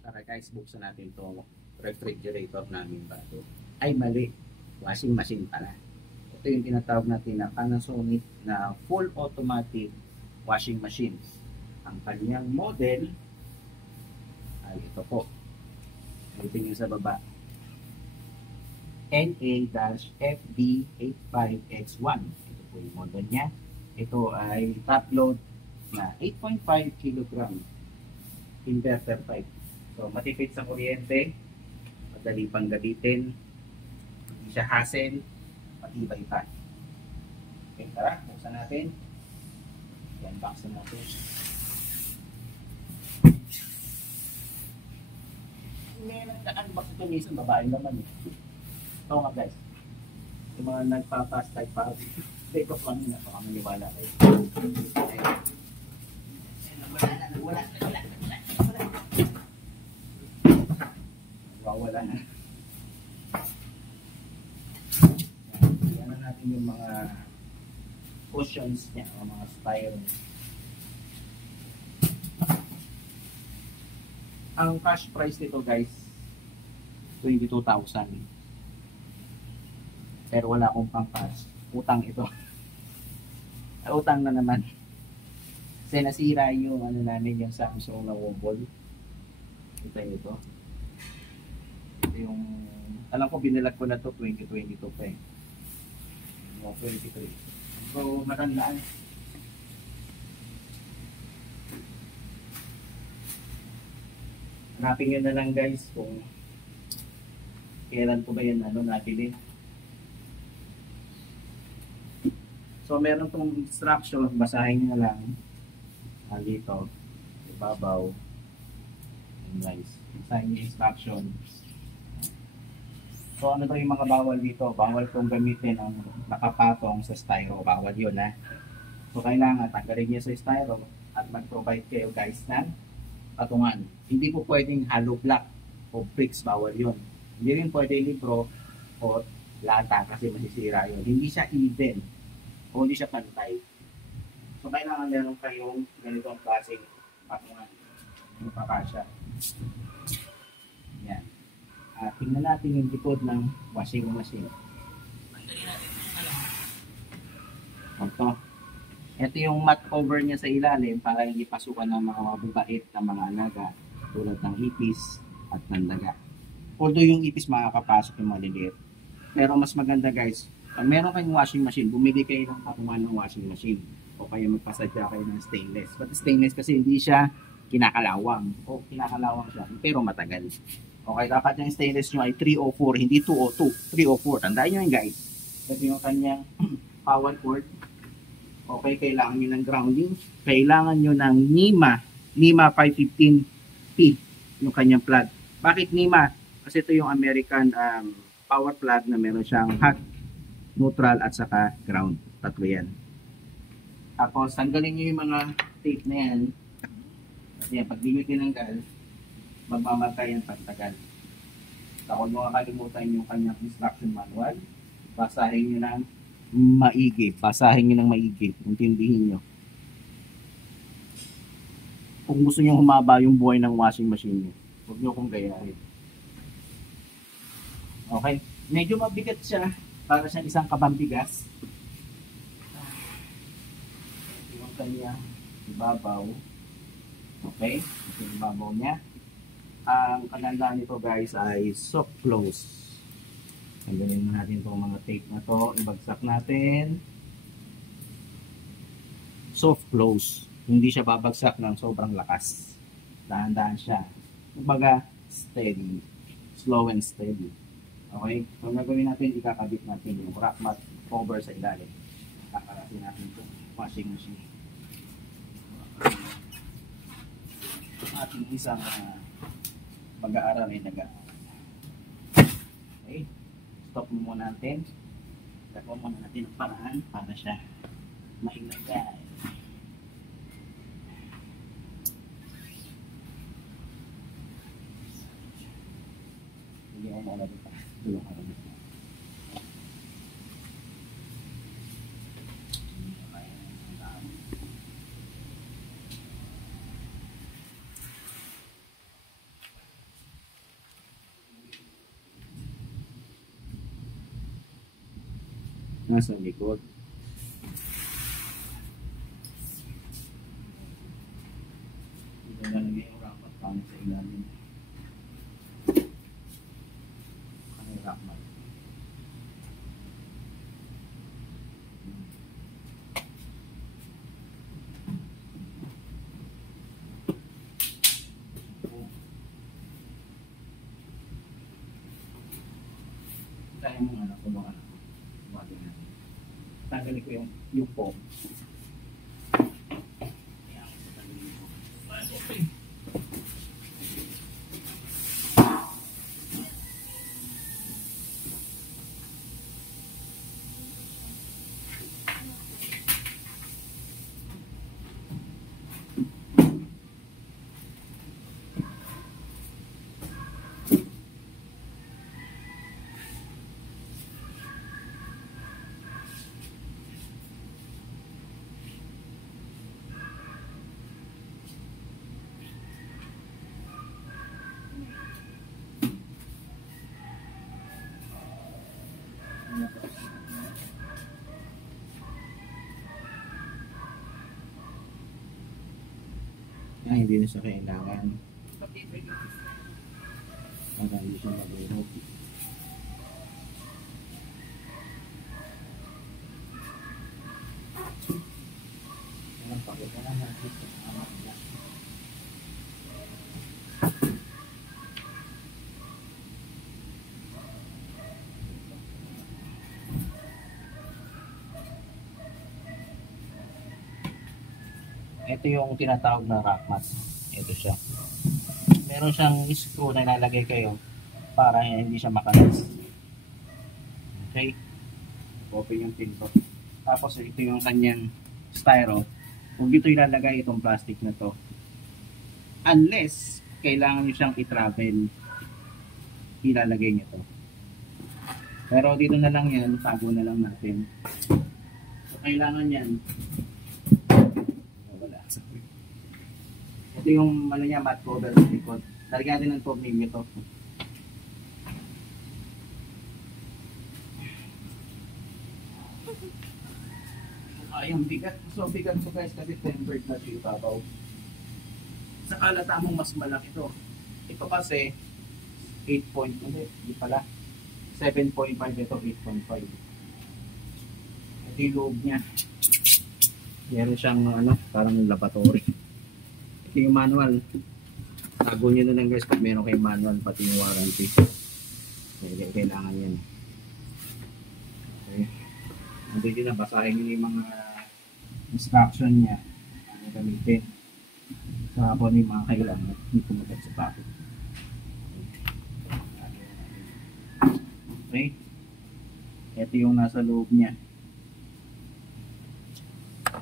Tara guys, buksan natin to refrigerator namin bago. Ay mali, washing machine pala. Ito yung tinatawag natin na Panasonic na full automatic washing machine. Ang kanyang model ay ito po. Ito yung sa baba. NA-FB85X1. Ito po yung model niya. Ito ay top load na 8.5 kg inverter type. So matipid sa kuryente, madali pang gamitin, hindi siya hassle, matibay pa. Okay, tara, buksan natin. I-unbox natin. Meron na-unbox ito minsan, babae naman eh. Ito nga guys, yung mga nagpapas type pa, take off lang yun, baka maniwala kayo. Wala. Wala na. Yan natin yung mga cushions niya, mga style. Ang cash price nito guys, 22,000. Pero wala akong pang cash. Utang ito. Utang na naman. Kasi nasira yung ano namin, yung Samsung na wobble. Ito ito. Ito yung, alam ko binilag ko na to 2022 pa eh. 23. So matandaan. Hanapin nyo na lang guys kung kailan ko ba yan nabili. So meron tong instruction, basahin nyo na lang. Dito, ibabaw. Guys, basahin nyo instruction. So ano to yung mga bawal dito? Bawal kong gamitin ang nakapatong sa styro. Bawal yun ha. So kailangan tanggalin nyo sa styro at mag-provide kayo guys ng patungan. Hindi po pwedeng hollow block o bricks, bawal yun. Hindi rin pwede libro o lata kasi masisira yun. Hindi siya even o hindi siya pantay. So kailangan meron kayong ganitong klaseng patungan. Yung pakasya. Yan. Tingnan natin yung likod ng washing machine. Ito yung mat cover niya sa ilalim para hindi pasukan ng mga mababait na mga alaga tulad ng ipis at nandaga. Although yung ipis makakapasok yung maliliit. Pero mas maganda guys, pag meron kayong washing machine, bumili kayo ng patungan ng washing machine o kaya magpasadya kayo ng stainless. But stainless kasi hindi siya kinakalawang o kinakalawang siya pero matagal. Okay, dapat yung stainless nyo ay 304, hindi 202, 304. Tandaan nyo yun guys. Ito yung kanyang power cord. Okay, kailangan nyo ng grounding. Kailangan nyo ng NEMA 515P yung kanyang plug. Bakit NEMA? Kasi ito yung American power plug na meron siyang hot, neutral at saka ground. Tatlo yan. Tapos tanggalin nyo yung mga tape na yan. Kasi yan, pag di nyo tinanggal, magmamatay yan pagtagal. So kung makakalimutan yung kanyang instruction manual, basahin nyo ng maigi. Basahin nyo ng maigi. Intindihin nyo. Kung gusto nyo humaba yung buhay ng washing machine nyo, huwag nyo kong gayahin. Okay? Medyo mabigat siya para siyang isang kabambigas. Ito yung kanya ibabaw. Okay? Ito yung ibabaw niya. Ang kanandaan nito guys ay soft close. Tanggalin natin itong mga tape na to. Ibagsak natin. Soft close. Hindi siya babagsak ng sobrang lakas. Dahan-dahan siya. Kumbaga, steady. Slow and steady. Okay? So, gagawin natin, ikakabit natin yung rack mat cover sa ilalim. Kakarasin natin itong washing machine. Ating isang mag-aaral ay nag-aaral. Okay? Stop mo muna natin. Gagawa muna natin ang paraan para siya mailagay. Hindi mo muna dito. Dulong ka dito. nasa likod. Dito nalagay yung rack mat pangit sa ilalim. Ano yung rack mat? Kaya mo anak ko mga anak ko. Wagin natin. Tanggalin ko yung foam. Hindi na siya kailangan. Para hindi siya mag-remote. Ayan, pakita na natin sa mga nila. Ito yung tinatawag na rack mat. Ito siya. Meron siyang screw na ilalagay kayo para hindi siya makalas. Okay? Open yung pinto. Tapos ito yung kanyang styro. Kung dito ilalagay itong plastic na to. Unless kailangan nyo siyang i-travel, ilalagay nyo to. Pero dito na lang yan, tago na lang natin. So kailangan yan. Ito yung ano niya, mat cover sa likod. Lagyan natin ng tornilyo to. Ayun, bigat. So bigat to guys kasi tempered na siya ibabaw. Sa kalata mong mas malaki to. Ito kasi 8 point, hindi pala. 7.5 ito, 8.5. Ito yung loob niya. Meron siyang ano, parang laboratory. Ito yung manual. Tago nyo na lang guys pag meron kayong manual pati yung warranty. Kailangan yan. Okay. Nandito na, basahin nyo yung mga instruction niya. Ano gamitin. Saka po yung mga kailangan. Hindi pumagat sa packet. Okay. Ito yung nasa loob niya.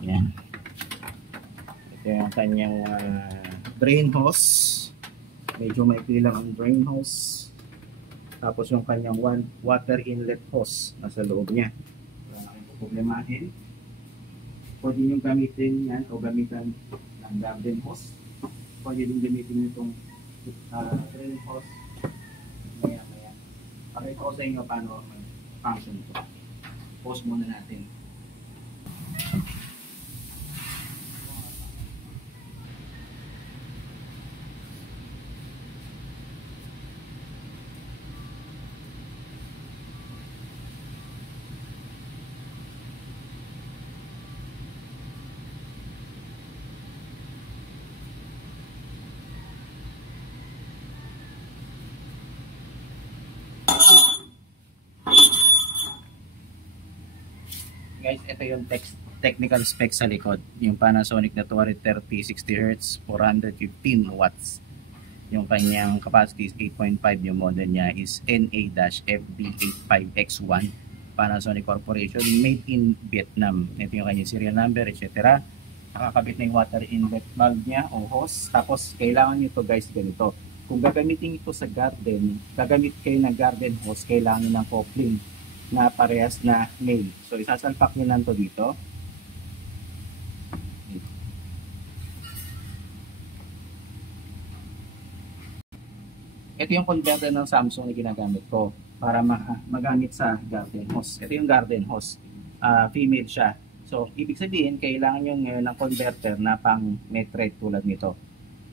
Yan. Yung kanyang drain hose, medyo maikli lang ang drain hose. Tapos yung kanyang water inlet hose nasa loob niya. Wala kayong problemahin. Pwede nyo gamitin yan o gamitan ng garden hose. Pwede din gamitin itong drain hose. Maya. Pakita ko sa inyo paano mag-function ito. Pause muna natin. Guys, ito yung technical specs sa likod. Yung Panasonic na 230 60Hz, 415 watts. Yung kanyang capacity is 8.5. Yung model niya is NA-FB85X1 Panasonic Corporation, made in Vietnam. Ito yung kanyang serial number, etc. Nakakabit na yung water inlet valve niya o hose. Tapos kailangan nyo to guys ganito. Kung gagamitin ito sa garden, gagamit kayo ng garden hose, kailangan ng coupling na parehas na male. So isasalpak nyo lang to dito. Ito yung converter ng Samsung na ginagamit ko para magamit sa garden hose. Ito yung garden hose. female siya. So, ibig sabihin, kailangan nyo ngayon ng converter na pang metric tulad nito.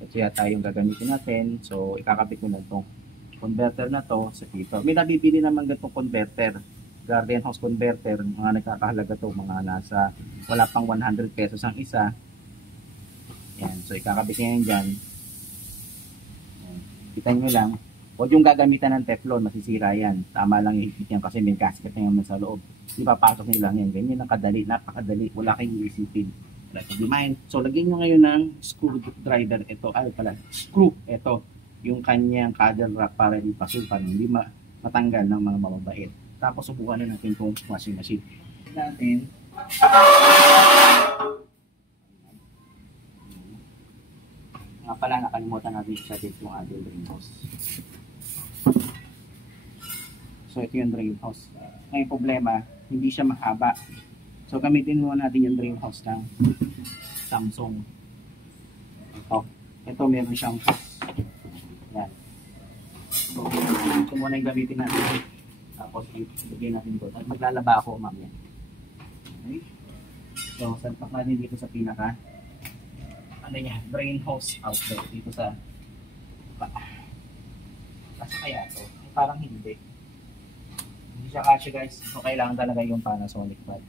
At kaya tayong gagamitin natin. So, ikakabit ko na itong converter na to sa dito. May nabibili naman ganitong converter. Garden house converter. Mga nagkakahalaga to. Mga nasa, wala pang 100 pesos ang isa. Yan. So, ikakabit nyo yan dyan. Kita nyo lang. Huwag yung gagamitan ng Teflon, masisira yan. Tama lang ihigpit yan kasi may gasket na naman sa loob. Ipapasok nyo lang yan. Ganyan ang kadali, napakadali. Wala kayong iisipin. Wala kayong limahin. So, lagyan nyo ngayon ng screwdriver. Ito, screw. Ito, yung kanyang cutter wrap para ipasukan. Hindi matanggal ng mga mababait. Tapos, subukan na natin itong washing machine. Natin. Nga pala, nakalimutan natin isa dito yung ating drain hose. So, ito yung drain hose. Ngayon problema, hindi siya mahaba. So, gamitin muna natin yung drain hose ng Samsung. Ito meron siyang hose. Yan. So, ito muna yung gamitin natin. Tapos, ibigay natin ito. Maglalaba ako, mamaya. Okay. So, salpak natin dito sa pinaka drain hose outlet dito sa kasi kaya ito parang hindi siya kasya guys. So kailangan talaga yung Panasonic pad.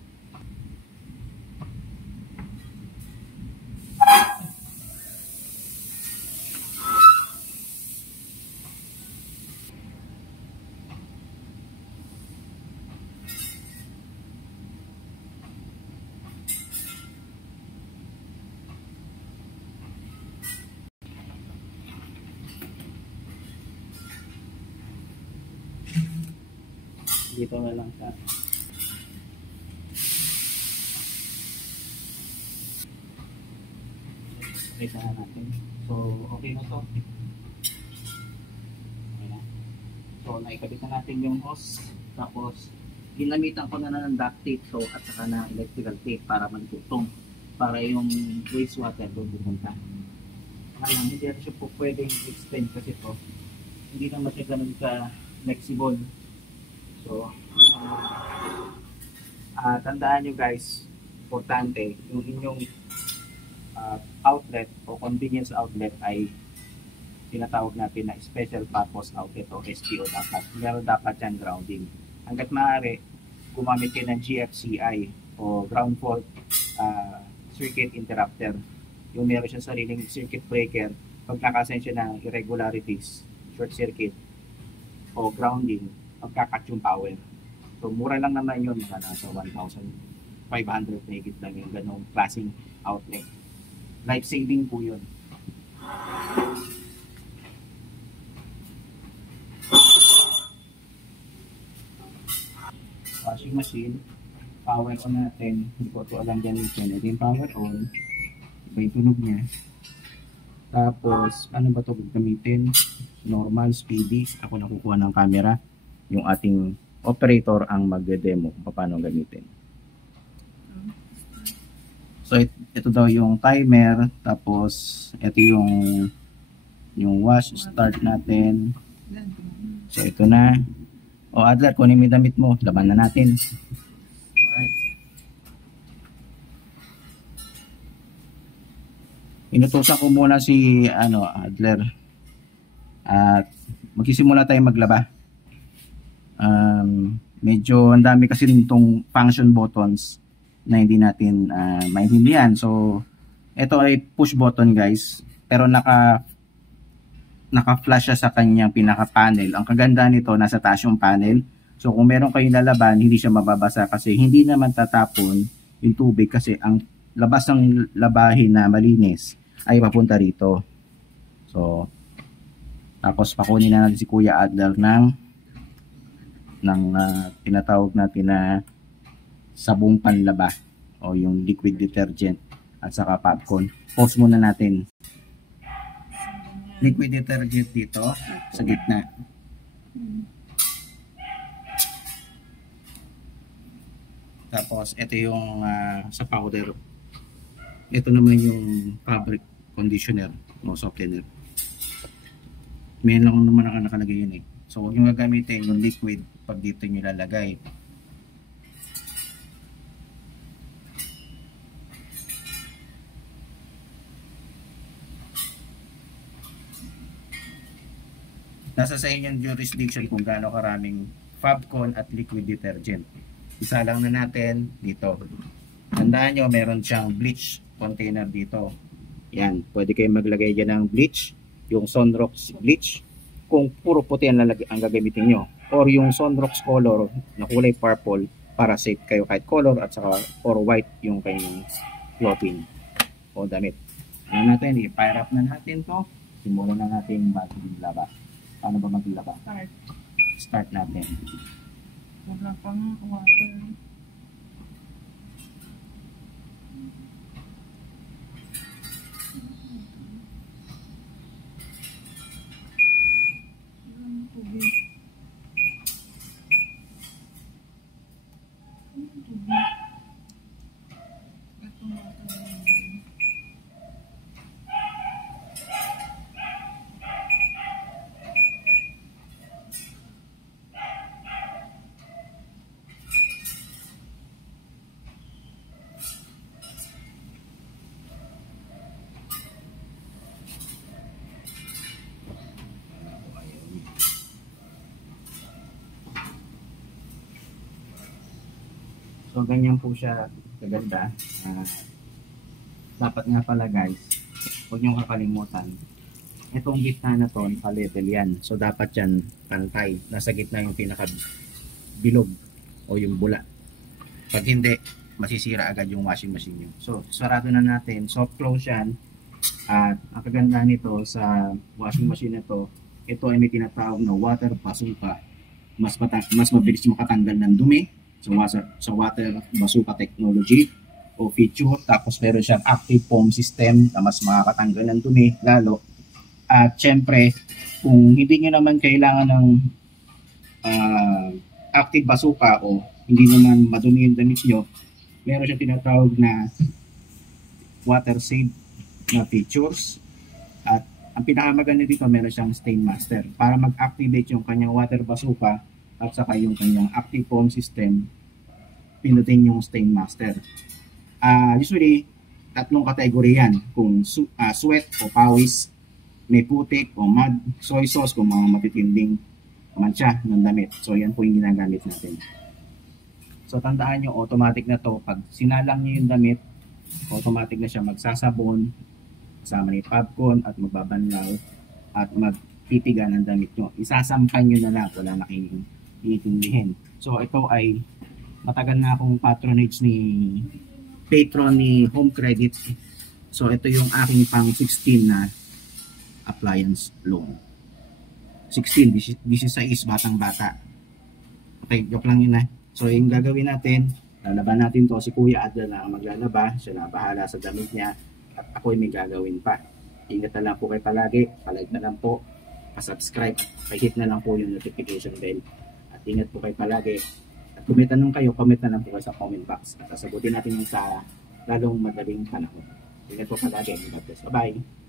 Dito na lang sa isa natin. So, okay na to. Okay na. So, naikabit na natin yung hose. Tapos, ginamitan ko na ng duct tape so, at saka na electrical tape para magtutong. Para yung wastewater doon pumunta. Ngayon, hindi rin siya po pwedeng extend kasi to. Hindi naman siya ganun ka flexible. So, tandaan nyo guys, importante, yung inyong outlet o convenience outlet ay tinatawag natin na special purpose outlet o SPO dapat. Meron dapat yan grounding. Hanggat maaari, gumamit kayo ng GFCI o ground fault circuit interrupter. Yung meron siya sariling circuit breaker, pag nakasensya ng irregularities, short circuit o grounding, magkakat yung power. So, mura lang naman yun. Mga nasa 1,500 na higit lang yung ganong klaseng outlet. Life-saving po yun. Washing machine. Power on natin. Hindi ko ito alam dyan yun. Ito yung power on. Iba yung tunog niya. Tapos, ano ba ito gagamitin? Normal, speedy. Ako nakukuha ng camera. Yung ating operator ang magde-demo kung paano gamitin. So ito daw yung timer, tapos ito yung wash start natin. So ito na. O Adler, kunin mo yung damit mo, laban na natin. Alright. Inutusan ko muna si Adler at magsisimula tayong maglaba. Medyo ang dami kasi nitong function buttons na hindi natin maintindihan. So ito ay push button guys, pero naka-flash siya sa kanyang pinaka panel. Ang kaganda nito, nasa taas yung panel. So kung meron kayong lalaban, hindi siya mababasa kasi hindi naman tatapon yung tubig kasi ang labas ng labahin na malinis ay papunta rito. So tapos pakunin na natin si Kuya Adler ng tinatawag natin na sabong panlaba o yung liquid detergent at saka popcorn. Pause muna natin. Liquid detergent dito sa gitna. Tapos ito yung sa powder. Ito naman yung fabric conditioner o softener. May lang naman nakalagay yun eh. So huwag nyo gagamitin yung liquid pag dito nyo lalagay. Nasa sa inyong jurisdiction kung gaano karaming Fabcon at liquid detergent. Isa lang na natin dito. Tandaan nyo, meron siyang bleach container dito. Yan, pwede kayong maglagay dyan ng bleach, yung Sunrox bleach, kung puro puti ang gagamitin nyo. Or yung Sunrox color na kulay purple para safe kayo kahit color at saka or white yung kanyang clothing o damit. Ano natin, i-fire up na natin to. Simulan na natin maglaba. Paano ba maglaba? Start natin. Wala pang water. So, ganyan po siya kaganda. Dapat nga pala guys, huwag niyong kakalimutan. Itong gitna na to, naka-level yan. So, dapat yan pantay. Nasa gitna yung pinaka-bilog o yung bula. Pag hindi, masisira agad yung washing machine nyo. So, sarado na natin. Soft close yan. At ang kaganda nito sa washing machine na to, ito ay may tinatawag na water bazooka. Mas mabilis makatanggal ng dumi sa water bazooka technology o feature. Tapos meron siyang active foam system na mas makakatanggal ng dumi lalo. At syempre, kung hindi nyo naman kailangan ng active bazooka o hindi naman madumi yung damit nyo, meron siyang tinatawag na water save na features. At ang pinakamaganda dito, meron siyang stain master para mag-activate yung kanyang water bazooka at saka yung kanyang active foam system. Pinutin yung stain master. Usually tatlong category yan, kung sweat o pawis, may putik o mud, soy sauce kung mga matitinding mancha ng damit. So yan po yung ginagamit natin. So tandaan nyo, automatic na to. Pag sinalang nyo yung damit, automatic na siya magsasabon kasama ni Fabcon at magbabanlaw at magpipiga ng damit nyo. Isasampan nyo na lang, wala na kayong iintindihin. So ito ay matagal na akong patronage ni patron ni Home Credit. So ito yung aking pang 16 na appliance loan. 16, 16 batang bata. Okay, joke lang yun na. So yung gagawin natin, lalaban natin to. Si Kuya Adla na ang maglalaba, siya na bahala sa damit niya at ako ay may gagawin pa. Ingat na lang po kayo palagi, palike na lang po, pasubscribe, pahit na lang po yung notification bell at ingat po kayo palagi. At kung may tanong kayo, comment na lang po kayo sa comment box at sasagutin natin yung sa lalong madaling panahon. Ingat po palagi. God bless. Bye-bye.